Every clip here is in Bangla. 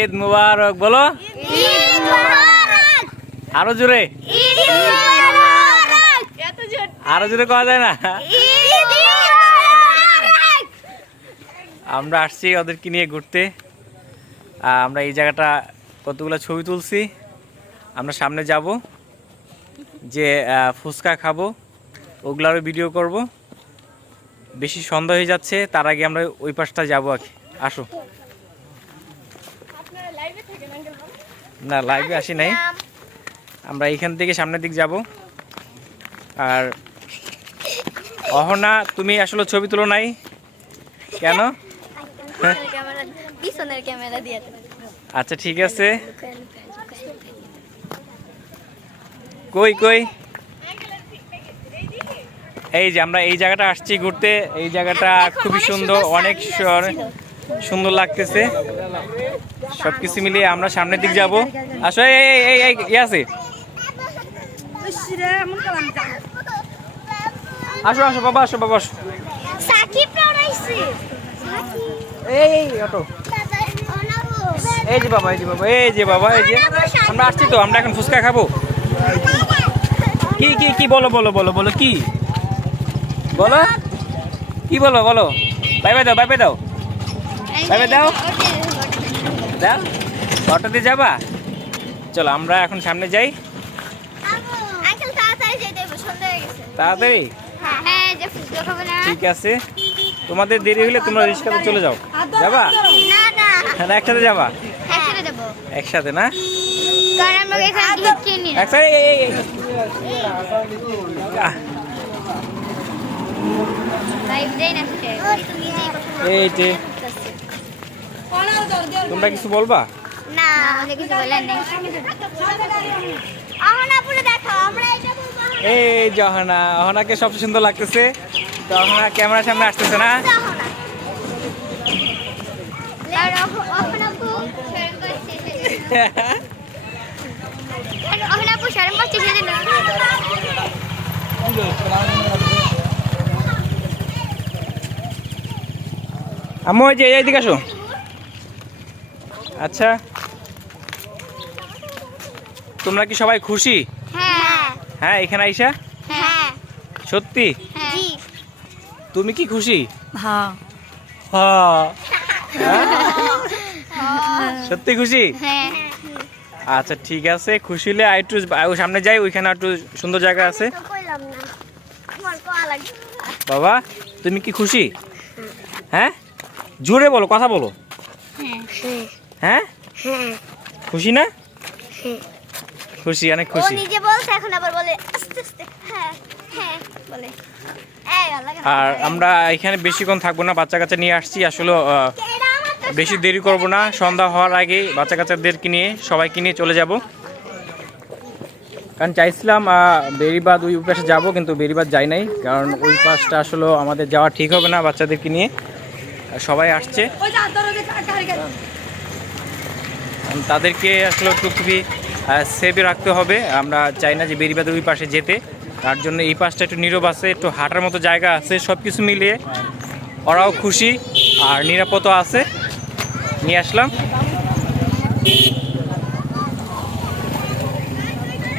ঈদ মুবারক বলো। আরও জোরে। আরও জোরে কওয়া যায় না? আমরা আসছি ওদেরকে নিয়ে ঘুরতে। আমরা এই জায়গাটা কতগুলো ছবি তুলছি। আমরা সামনে যাব যে ফুচকা খাব ওগুলারও ভিডিও করব। বেশি সন্ধ্যা হয়ে যাচ্ছে তার আগে আমরা ওই পাশটা যাব আর কি। আসো। না লাইভে আসি নাই। আমরা এইখান থেকে সামনের দিক যাব। আর অহনা তুমি আসলে ছবি তুলো নাই? কেন? আচ্ছা ঠিক আছে। কই কই? এই যে আমরা এই জায়গাটা আসছি ঘুরতে। এই জায়গাটা খুবই সুন্দর অনেক সুন্দর লাগতেছে। সব কিছু মিলিয়ে আমরা সামনের দিক যাব। আসো, এই এই এই আছে আসো। আসো বাবা আসো বাবা, আসো। এই বাবা, এই যে বাবা, এই যে। আমরা আসছি তো, আমরা এখন ফুচকা খাব। কি কি কি, বলো বলো বলো বলো, কি? বলো। কি বলো বলো। বাই বাই দাও, বাই বাই দাও। বাই বাই দাও। দাও অটোতে যাবা? চলো আমরা এখন সামনে যাই। তাড়াতাড়ি হয়ে হ্যাঁ যে ফুচকা খাব না। ঠিক আছে। তোমাদের দেরি হলে তোমরা রিক্সাতে চলে যাও। যাবা? না না। না একসাথে যাবা? একসাথে না? কারণ আমরা এখানে দুধ কিনি না একসাথে এই, এই, এই। আহ, লাইভ দেই না সে এই যে তোমরা কিছু বলবা? না আমাদের কিছু বলেন নাই। আহনা পুরো দেখো আমরা এটা বলব এই জহনা অহনাকে সবচেয়ে সুন্দর লাগতেছে। তো অহনা ক্যামেরার সামনে আসতেছে না? আহনা আপু শরম করছে আহনা আপু শরম করছে সেদিন আম্মু ওই যে এইদিকে আসো। আচ্ছা। তোমরা কি সবাই খুশি? হ্যাঁ। হ্যাঁ এখানে আইসা? হ্যাঁ। সত্যি? তুমি কি খুশি? হ্যাঁ। হ্যাঁ। সত্যি খুশি? হ্যাঁ। আচ্ছা ঠিক আছে খুশি হলে আর একটু সামনে যাই ওইখানে একটু সুন্দর জায়গা আছে। বাবা তুমি কি খুশি? হ্যাঁ? জোরে বলো কথা বলো। হ্যাঁ। খুশি না? খুশি অনেক খুশি। নিজে বলছে এখন আবার বলে আস্তে আস্তে হ্যাঁ হ্যাঁ বলে। আর আমরা এখানে বেশিক্ষণ থাকব না বাচ্চা কাচ্চা নিয়ে আসছি। আসলে বেশি দেরি করব না সন্ধ্যা হওয়ার আগে বাচ্চা কাচ্চাদেরকে নিয়ে সবাইকে নিয়ে চলে যাব। কারণ চাইছিলাম বেরিবাদ ওই পাশে যাব কিন্তু বেরিবাদ যাই নাই কারণ ওই পাশটা আসলে আমাদের যাওয়া ঠিক হবে না বাচ্চাদেরকে নিয়ে। সবাই আসছে। তাদেরকে আসলে একটু খুবই সেভে রাখতে হবে। আমরা চাই না যে বেরিবাদের ওই পাশে যেতে। তার জন্য এই পাশটা একটু নীরব আছে একটু হাঁটার মতো জায়গা আছে সব কিছু মিলিয়ে। ওরাও খুশি আর নিরাপদ আছে। নিয়ে আসলাম।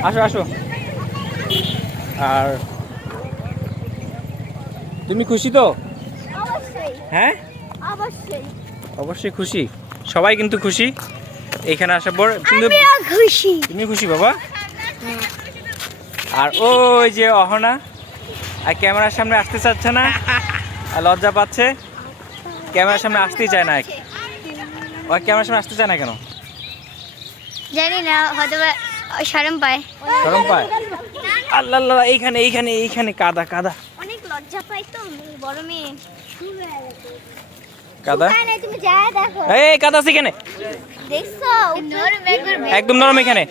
আসো আসো। আর তুমি খুশি তো? হ্যাঁ? অবশ্যই। অবশ্যই খুশি। সবাই কিন্তু খুশি। এখানে আসার পর খুশি। তুমি খুশি বাবা? আর ওই যে অহনা আর ক্যামেরার সামনে আসতে চাচ্ছে না আর লজ্জা পাচ্ছে। ক্যামেরার সামনে আসতেই চায় না ও ক্যামেরার সামনে আসতে চায় না কেন? জানি না হয়তো শরম পায়। গরম পায়? আল্লাহ আল্লাহ এইখানে এইখানে এইখানে কাদা কাদা। অনেক লজ্জা পাই তো বড় মেয়ে। কাদা? শুকায় নাই, তুমি যা দেখো। এই কাদা আছে এখানে। দেখছ? নরম একবার একদম নরম এখানে।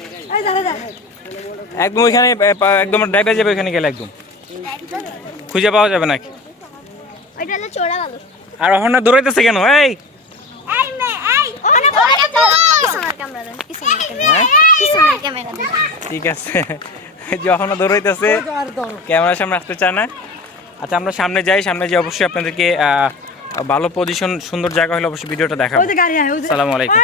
একদম ওইখানে একদম ড্রাইভার যাবে ওইখানে গেলে একদম। খুঁজে পাওয়া যাবে নাকি? ওইটা হলো চোরা আর অহনা দৌড়াইতেছে কেন? এই! হ্যাঁ ঠিক আছে। যখন দৌড়াইতেছে। ক্যামেরার সামনে আসতে চায় না। আচ্ছা আমরা সামনে যাই সামনে যাই অবশ্যই আপনাদেরকে আহ, ভালো পজিশন সুন্দর জায়গা হলে অবশ্যই ভিডিওটা দেখাবো। যে সালামু আলাইকুম।